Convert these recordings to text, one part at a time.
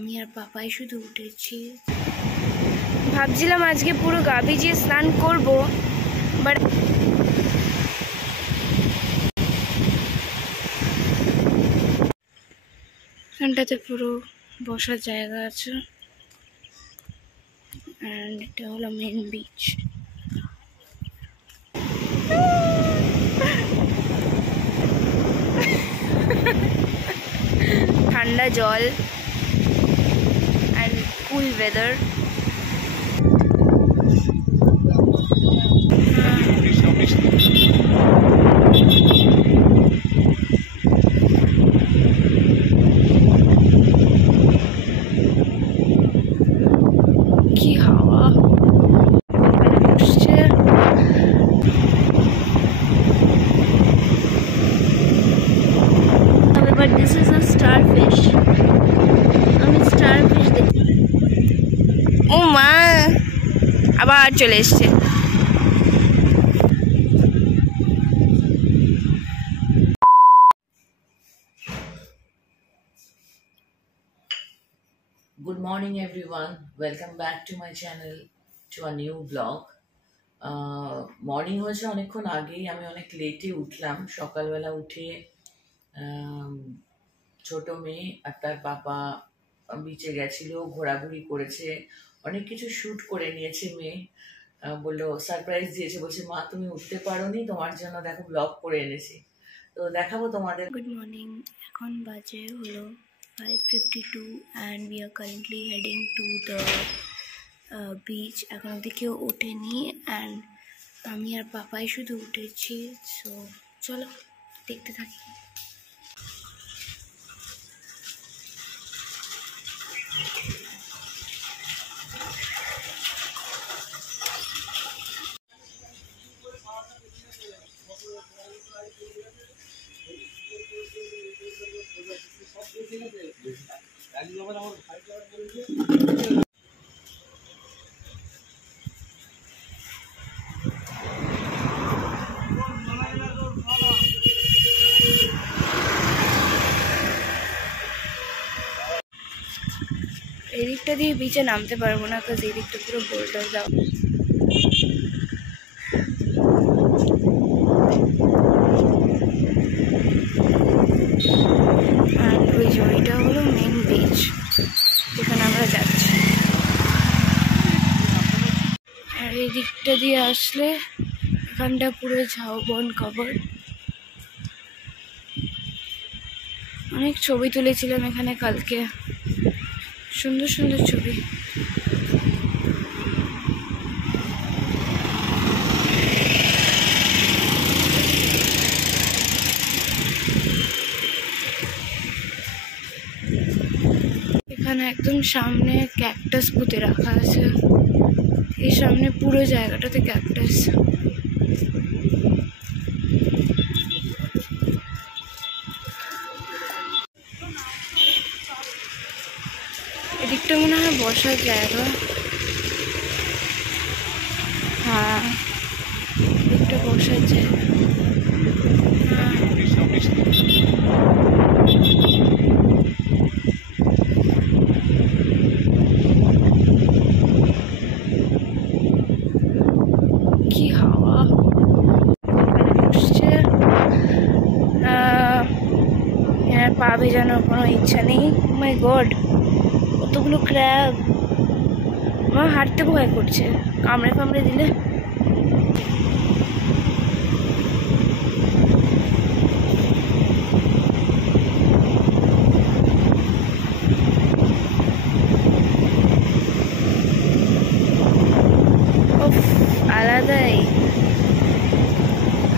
আমি আর পাপাই শুধু উঠেছি। ভাবছিলাম আজকে পুরো গা ভিজিয়ে স্নান করব, বাট এখানটাতে পুরো বসার জায়গা আছে অ্যান্ড এটা হলো মেন বিচ। ঠান্ডা জল অ্যান্ড কুল ওয়েদার। কি হাওয়া আসছে। However, this is a starfish. আমি starfish দেখি। ও মা, আবার চলে এসছে। Good morning everyone, welcome back to my channel, to a new vlog. Morning হয়েছে অনেকক্ষণ আগেই, আমি অনেক লেটে উঠলাম। সকালবেলা উঠে ছোট মেয়ে আর তার পাপা বিচে গেছিল, ঘোরাঘুরি করেছে, অনেক কিছু শ্যুট করে নিয়েছে। মেয়ে বললো, সারপ্রাইজ দিয়েছে, বলছে মা তুমি উঠতে পারোনি, তোমার জন্য দেখো ব্লগ করে এনেছি, তো দেখাবো তোমাদের। গুড মর্নিং, এখন বাজে হলো 5:52 and we are currently heading to the beach. এখন অবধি কেউ ওঠেনি অ্যান্ড আমি আর পাপাই শুধু উঠেছি। সো চলো দেখতে থাকি। এদিকটা দিয়ে বিচে নামতে পারবো না, কারণ এদিকটা পুরো বোল্ডার দাও। আর ওই যে ওইটা হলো মেন বিচ যেখানে আমরা যাচ্ছি। আর এই দিকটা দিয়ে আসলে এখানটা পুরো ঝাউবন কভার। অনেক ছবি তুলেছিলাম এখানে কালকে, সুন্দর সুন্দর ছবি। এখানে একদম সামনে ক্যাকটাস পুঁতে রাখা আছে, এই সামনে পুরো জায়গাটাতে ক্যাকটাস। এদিকটা মনে হয় বসার জায়গা। হ্যাঁ, এদিকটা বসার জায়গা। কি হাওয়া আসছে। পা ভেজানোর কোনো ইচ্ছা নেই। মাই গড, কতগুলো ক্র্যাব। আমার হাঁটতে ভয় করছে, কামড়ে কামড়ে দিলে। আলাদাই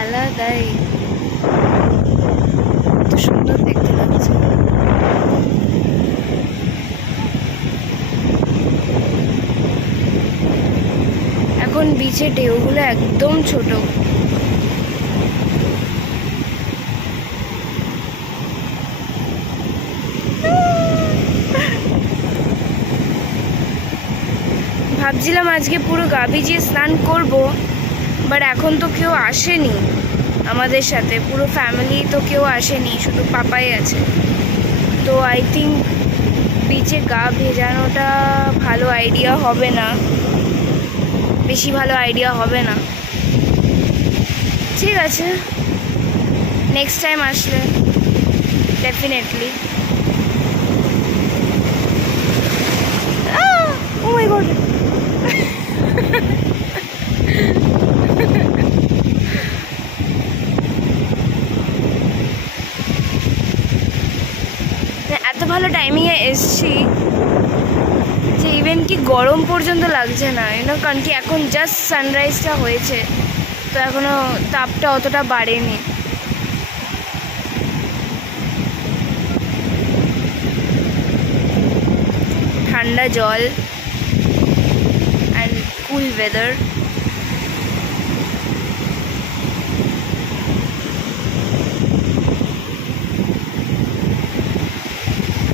আলাদাই, কত সুন্দর দেখতে লাগছে। এখন বিচে ঢেউগুলো একদম ছোট। ভাবছিলাম আজকে পুরো গা ভিজিয়ে স্নান করব, বাট এখন তো কেউ আসেনি আমাদের সাথে, পুরো ফ্যামিলি তো কেউ আসেনি, শুধু পাপাই আছে। তো আই থিঙ্ক বিচে গা ভেজানোটা ভালো আইডিয়া হবে না, বেশি ভালো আইডিয়া হবে না। ঠিক আছে, নেক্সট টাইম আসলে ডেফিনেটলি। ও মাই গড, এত ভালো টাইমিংয়ে এসছি যে ইভেন কি গরম পর্যন্ত লাগছে না, কারণ কি এখন জাস্ট সানরাইজটা হয়েছে, তো এখনো তাপটা অতটা বাড়েনি। ঠান্ডা জল অ্যান্ড কুল ওয়েদার।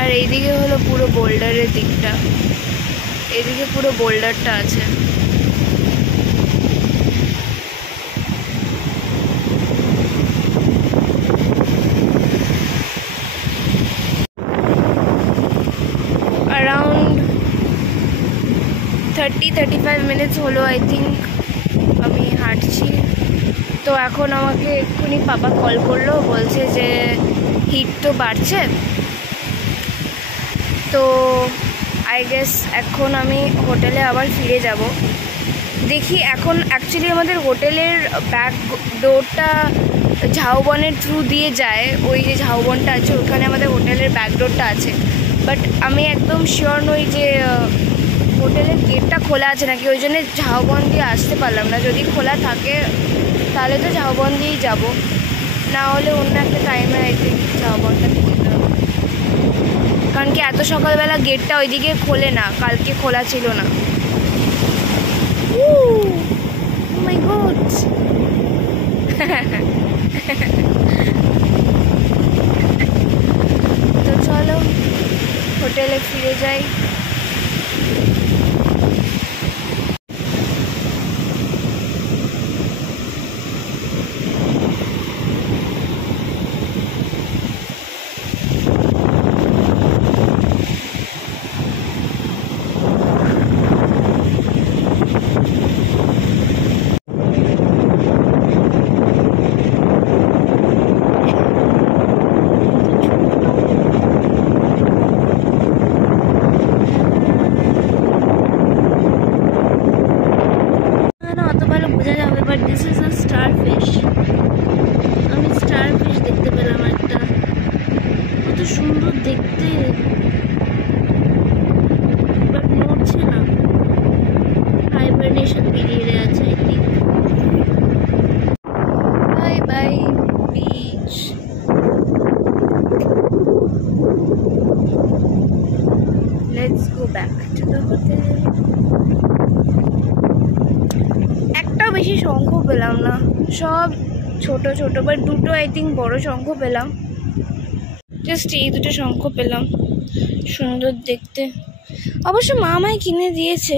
আর এইদিকে হলো পুরো বোল্ডারের দিকটা, এদিকে পুরো বোল্ডারটা আছে। अराउंड 30-35 মিনিটস হলো আই থিঙ্ক আমি হাঁটছি। তো এখন আমাকে এক্ষুনি পাপা কল করলো, বলছে যে হিট তো বাড়ছে, তো আই গেস এখন আমি হোটেলে আবার ফিরে যাব। দেখি এখন অ্যাকচুয়ালি আমাদের হোটেলের ব্যাক ডোরটা ঝাউবনের থ্রু দিয়ে যায়, ওই যে ঝাউবনটা আছে ওখানে আমাদের হোটেলের ব্যাক ডোরটা আছে, বাট আমি একদম শিওর নই যে হোটেলের গেটটা খোলা আছে নাকি, ওই জন্য ঝাউবন দিয়ে আসতে পারলাম না। যদি খোলা থাকে তাহলে তো ঝাউবন দিয়েই যাব, না হলে অন্য একটা টাইমে আই থিঙ্ক ঝাউবনটা দিয়ে যেতে হবে, কারণ কি এত সকালবেলা গেটটা ওইদিকে খোলে না, কালকে খোলা ছিল না। Oh my god! তো চলো হোটেলে ফিরে যাই। সুন্দর দেখতে, বাট নড়ছে না, হাইবারনেশন পিরিয়ডে আছে I think. Bye bye beach. Let's go back to the hotel. একটাও বেশি শঙ্খ পেলাম না, সব ছোট ছোট, বাট দুটো আই থিঙ্ক বড় শঙ্খ পেলাম, জাস্ট এই দুটো শঙ্খ পেলাম, সুন্দর দেখতে। অবশ্য মা আমায় কিনে দিয়েছে,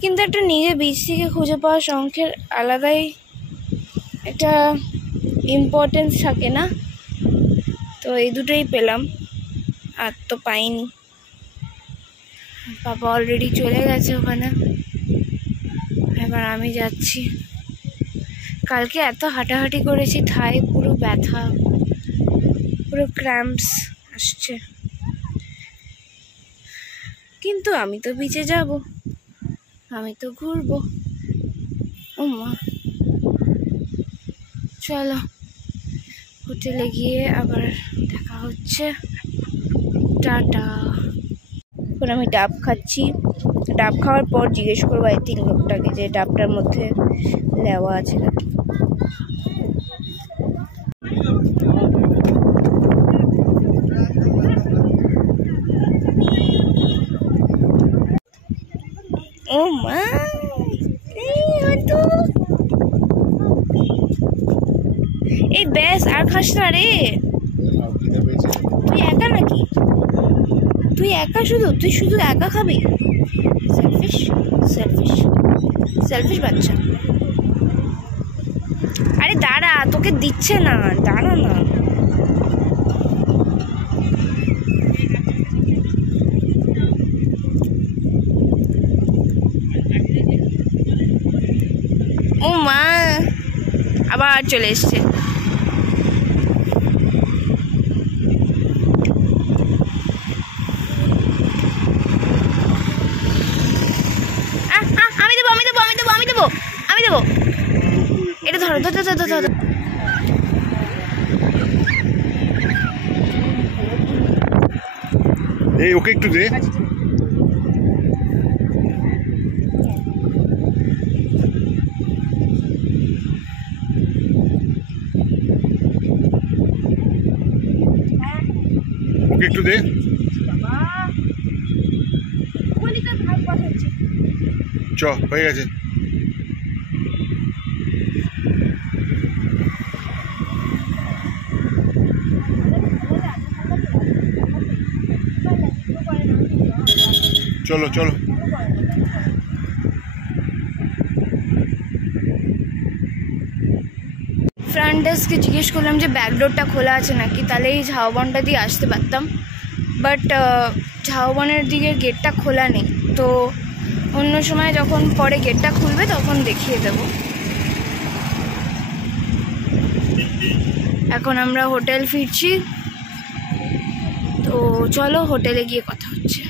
কিন্তু একটা নিজে বীজ থেকে খুঁজে পাওয়া শঙ্খের আলাদাই একটা ইম্পর্টেন্স থাকে না, তো এই দুটোই পেলাম, আর তো পাইনি। পাপা অলরেডি চলে গেছে ওখানে, এবার আমি যাচ্ছি। কালকে এত হাঁটাহাঁটি করেছি, থায় পুরো ব্যথা, পুরো ক্র্যাম্পস আসছে, কিন্তু আমি তো বিচে যাব, আমি তো ঘুরবো। ও মা, চলো হোটেলে গিয়ে আবার দেখা হচ্ছে, টাটা। এখন আমি ডাব খাচ্ছি, ডাব খাওয়ার পর জিজ্ঞেস করবো আই থিঙ্ক লোকটাকে যে ডাবটার মধ্যে লেওয়া আছে নাকি। ও মা, এই ব্যাস আর খাস না রে, তুই একা নাকি? তুই একা শুধু, তুই শুধু একা খাবি? সেলফিশ সেলফিশ সেলফিশ বাচ্চা। আরে দাঁড়া, তোকে দিচ্ছে না, দাঁড়া না। আবার চলে এসছে। আমি দেবো আমি দেবো আমি দেবো আমি দেবো আমি দেবো, এটা ধরো ধরো ধরো ধরো। এই ওকে একটু দে। ওকে একটু দে। চ হয়ে গেছে। চলো চলো। ফ্রন্ট ডেস্ককে জিজ্ঞেস করলাম যে ব্যাকডোরটা খোলা আছে নাকি, তাহলে এই ঝাউবনটা দিয়ে আসতে পারতাম, বাট ঝাউবনের দিকে গেটটা খোলা নেই। তো অন্য সময় যখন পরে গেটটা খুলবে তখন দেখিয়ে দেব। এখন আমরা হোটেল ফিরছি, তো চলো হোটেলে গিয়ে কথা হচ্ছে।